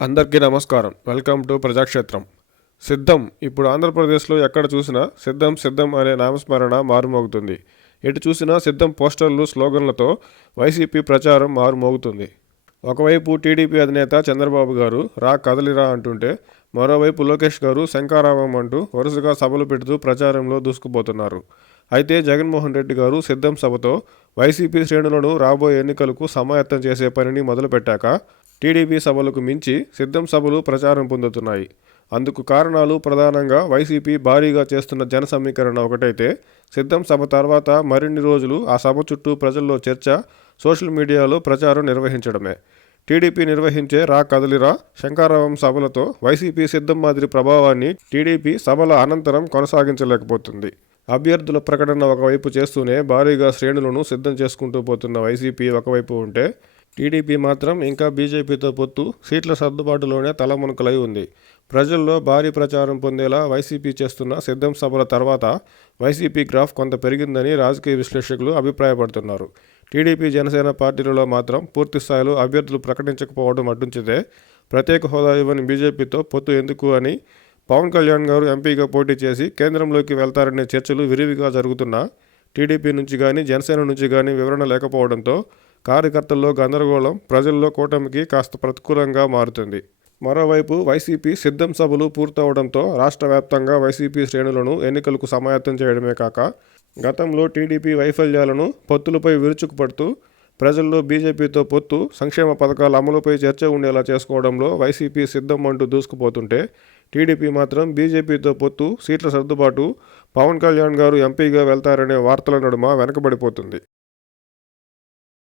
అందరికీ నమస్కారం. Welcome to Prajakshetram. సిద్ధం ఇప్పుడు ఆంధ్రప్రదేశ్లో ఎక్కడ చూసినా సిద్ధం సిద్ధం అనే నామస్మరణ మారుమోగుతుంది. ఎటు చూసినా సిద్ధం పోస్టర్లు, స్లోగన్లతో వైసీపీ ప్రచారం మారుమోగుతుంది. ఒకవైపు టీడీపీ అధినేత చంద్రబాబు గారు రా కదలిరా అంటుంటే, మరోవైపు లోకేష్ గారు శంఖారావం అంటూ వరుసగా సభలు పెడుతూ ప్రచారంలో దూసుకుపోతున్నారు. అయితే జగన్మోహన్ రెడ్డి గారు సిద్ధం సభతో వైసీపీ శ్రేణులను రాబోయే ఎన్నికలకు సమాయత్తం చేసే పనిని మొదలుపెట్టాక టీడీపీ సభలకు మించి సిద్ధం సభలు ప్రచారం పొందుతున్నాయి. అందుకు కారణాలు ప్రధానంగా వైసీపీ భారీగా చేస్తున్న జన సమీకరణ ఒకటైతే, సిద్ధం సభ తర్వాత మరిన్ని రోజులు ఆ సభ చుట్టూ ప్రజల్లో చర్చ, సోషల్ మీడియాలో ప్రచారం నిర్వహించడమే. టీడీపీ నిర్వహించే రా కదలిరా, శంఖారావం సభలతో వైసీపీ సిద్ధం మాదిరి ప్రభావాన్ని టీడీపీ సభల అనంతరం కొనసాగించలేకపోతుంది. అభ్యర్థుల ప్రకటన ఒకవైపు చేస్తూనే భారీగా శ్రేణులను సిద్ధం చేసుకుంటూ పోతున్న వైసీపీ ఒకవైపు ఉంటే, టీడీపీ మాత్రం ఇంకా బీజేపీతో పొత్తు, సీట్ల సర్దుబాటులోనే తలమునకలై ఉంది. ప్రజల్లో భారీ ప్రచారం పొందేలా వైసీపీ చేస్తున్న సిద్ధం సభల తర్వాత వైసీపీ గ్రాఫ్ కొంత పెరిగిందని రాజకీయ విశ్లేషకులు అభిప్రాయపడుతున్నారు. టీడీపీ, జనసేన పార్టీలలో మాత్రం పూర్తి స్థాయిలో అభ్యర్థులు ప్రకటించకపోవడం అడ్డుంచితే, ప్రత్యేక హోదా ఇవ్వని బీజేపీతో పొత్తు ఎందుకు అని పవన్ కళ్యాణ్ గారు ఎంపీగా పోటీ చేసి కేంద్రంలోకి వెళ్తారనే చర్చలు విరివిగా జరుగుతున్నా, టీడీపీ నుంచి కానీ జనసేన నుంచి కానీ వివరణ లేకపోవడంతో కార్యకర్తల్లో గందరగోళం, ప్రజల్లో కూటమికి కాస్త ప్రతికూలంగా మారుతుంది. మరోవైపు వైసీపీ సిద్ధం సభలు పూర్తవడంతో రాష్ట్ర వ్యాప్తంగా వైసీపీ శ్రేణులను ఎన్నికలకు సమాయత్తం చేయడమే కాక, గతంలో టీడీపీ వైఫల్యాలను, పొత్తులపై విరుచుకుపడుతూ ప్రజల్లో బీజేపీతో పొత్తు, సంక్షేమ పథకాల అమలుపై చర్చ ఉండేలా చేసుకోవడంలో వైసీపీ సిద్ధం అంటూ దూసుకుపోతుంటే, టీడీపీ మాత్రం బీజేపీతో పొత్తు, సీట్ల సర్దుబాటు, పవన్ కళ్యాణ్ గారు ఎంపీగా వెళ్తారనే వార్తల నడుమ వెనకబడిపోతుంది.